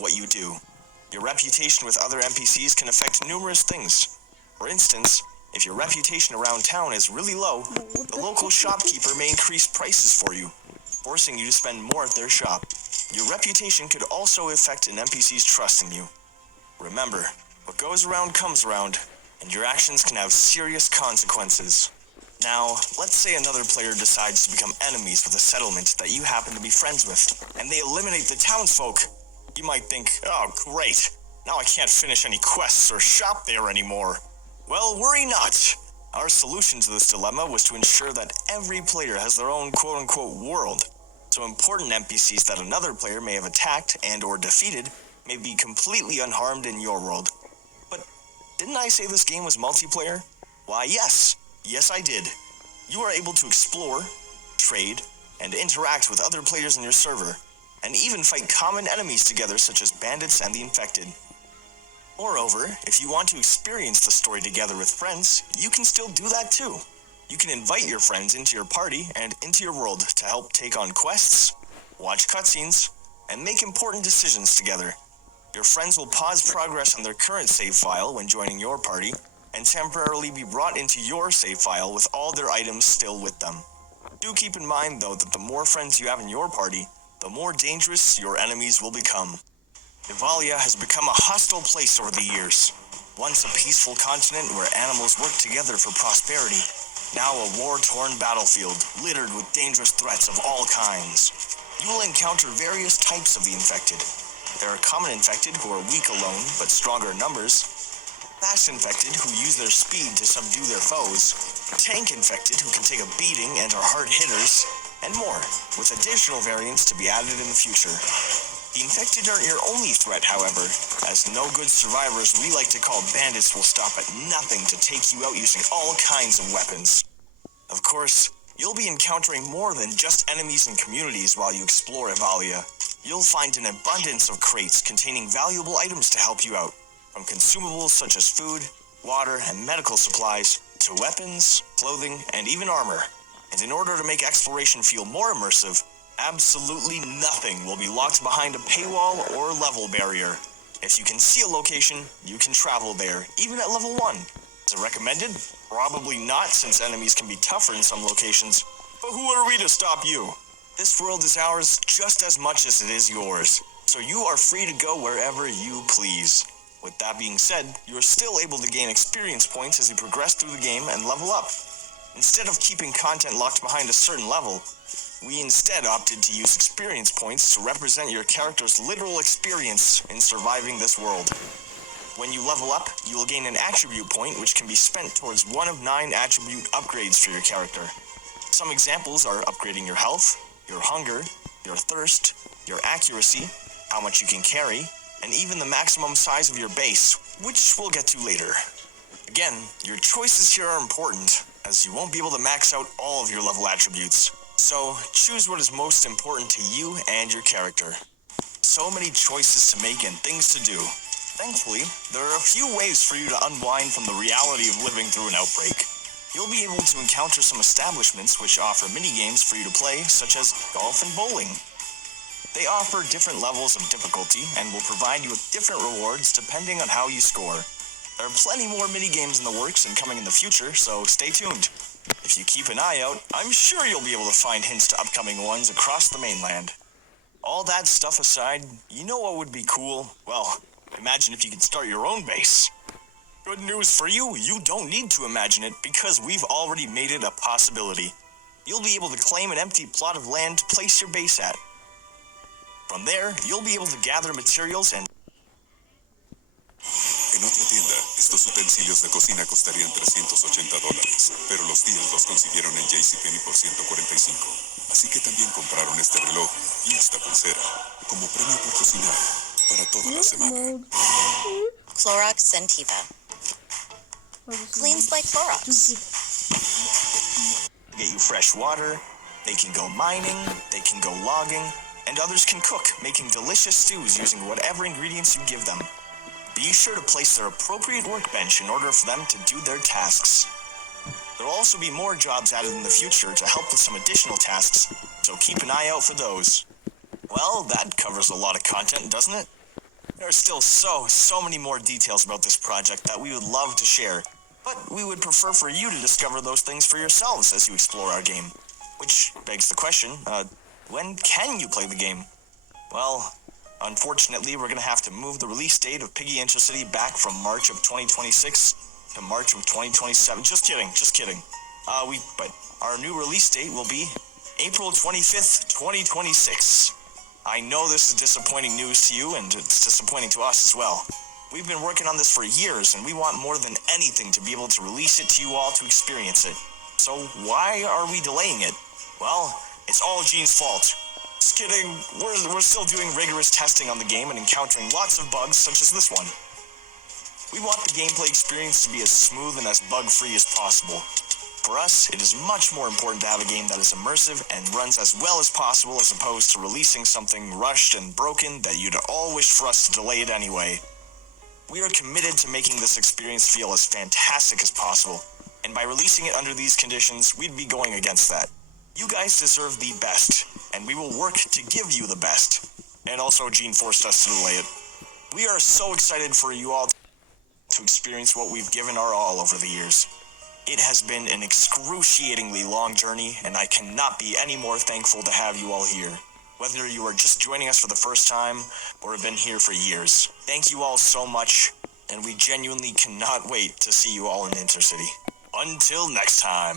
of what you do. Your reputation with other NPCs can affect numerous things. For instance, if your reputation around town is really low, the local shopkeeper may increase prices for you, forcing you to spend more at their shop. Your reputation could also affect an NPC's trust in you. Remember, what goes around comes around, and your actions can have serious consequences. Now, let's say another player decides to become enemies with a settlement that you happen to be friends with, and they eliminate the townsfolk. You might think, oh great, now I can't finish any quests or shop there anymore. Well, worry not. Our solution to this dilemma was to ensure that every player has their own quote-unquote world, so important NPCs that another player may have attacked and or defeated may be completely unharmed in your world. But didn't I say this game was multiplayer? Why, yes. Yes, I did. You are able to explore, trade, and interact with other players in your server, and even fight common enemies together such as bandits and the infected. Moreover, if you want to experience the story together with friends, you can still do that too. You can invite your friends into your party and into your world to help take on quests, watch cutscenes, and make important decisions together. Your friends will pause progress on their current save file when joining your party, and temporarily be brought into your save file with all their items still with them. Do keep in mind though that the more friends you have in your party, the more dangerous your enemies will become. Evalia has become a hostile place over the years. Once a peaceful continent where animals work together for prosperity, now a war-torn battlefield littered with dangerous threats of all kinds. You will encounter various types of the infected. There are common infected who are weak alone but stronger in numbers, fast infected who use their speed to subdue their foes, tank infected who can take a beating and are hard hitters, and more, with additional variants to be added in the future. The infected aren't your only threat, however, as no good survivors we like to call bandits will stop at nothing to take you out using all kinds of weapons. Of course, you'll be encountering more than just enemies and communities while you explore Evalia. You'll find an abundance of crates containing valuable items to help you out, from consumables such as food, water, and medical supplies, to weapons, clothing, and even armor. And in order to make exploration feel more immersive, absolutely nothing will be locked behind a paywall or level barrier. If you can see a location, you can travel there, even at level 1. Is it recommended? Probably not, since enemies can be tougher in some locations. But who are we to stop you? This world is ours just as much as it is yours, so you are free to go wherever you please. With that being said, you are still able to gain experience points as you progress through the game and level up. Instead of keeping content locked behind a certain level, we instead opted to use experience points to represent your character's literal experience in surviving this world. When you level up, you will gain an attribute point which can be spent towards one of 9 attribute upgrades for your character. Some examples are upgrading your health, your hunger, your thirst, your accuracy, how much you can carry, and even the maximum size of your base, which we'll get to later. Again, your choices here are important, as you won't be able to max out all of your level attributes. So, choose what is most important to you and your character. So many choices to make and things to do. Thankfully, there are a few ways for you to unwind from the reality of living through an outbreak. You'll be able to encounter some establishments which offer mini-games for you to play, such as golf and bowling. They offer different levels of difficulty and will provide you with different rewards depending on how you score. There are plenty more mini-games in the works and coming in the future, so stay tuned. If you keep an eye out, I'm sure you'll be able to find hints to upcoming ones across the mainland. All that stuff aside, you know what would be cool? Well, imagine if you could start your own base. Good news for you, you don't need to imagine it because we've already made it a possibility. You'll be able to claim an empty plot of land to place your base at. From there, you'll be able to gather materials and... En otra tienda, estos utensilios de cocina costarían $380, pero los tíos los consiguieron en JCPenney por $145. Así que también compraron este reloj y esta pulsera como premio por cocinar para toda la semana. Clorox Sentiva. Cleans like Clorox. Get you fresh water, they can go mining, they can go logging, and others can cook, making delicious stews using whatever ingredients you give them. Be sure to place their appropriate workbench in order for them to do their tasks. There will also be more jobs added in the future to help with some additional tasks, so keep an eye out for those. Well, that covers a lot of content, doesn't it? There are still so many more details about this project that we would love to share, but we would prefer for you to discover those things for yourselves as you explore our game. Which begs the question, when can you play the game? Well, unfortunately, we're gonna have to move the release date of Piggy Intercity back from March of 2026 to March of 2027. Just kidding. But our new release date will be April 25th, 2026. I know this is disappointing news to you, and it's disappointing to us as well. We've been working on this for years, and we want more than anything to be able to release it to you all to experience it. So why are we delaying it? Well, it's all Gene's fault. Just kidding, we're still doing rigorous testing on the game and encountering lots of bugs such as this one. We want the gameplay experience to be as smooth and as bug-free as possible. For us, it is much more important to have a game that is immersive and runs as well as possible as opposed to releasing something rushed and broken that you'd all wish for us to delay it anyway. We are committed to making this experience feel as fantastic as possible, and by releasing it under these conditions, we'd be going against that. You guys deserve the best, and we will work to give you the best. And also, Gene forced us to delay it. We are so excited for you all to experience what we've given our all over the years. It has been an excruciatingly long journey, and I cannot be any more thankful to have you all here. Whether you are just joining us for the first time, or have been here for years. Thank you all so much, and we genuinely cannot wait to see you all in Intercity. Until next time.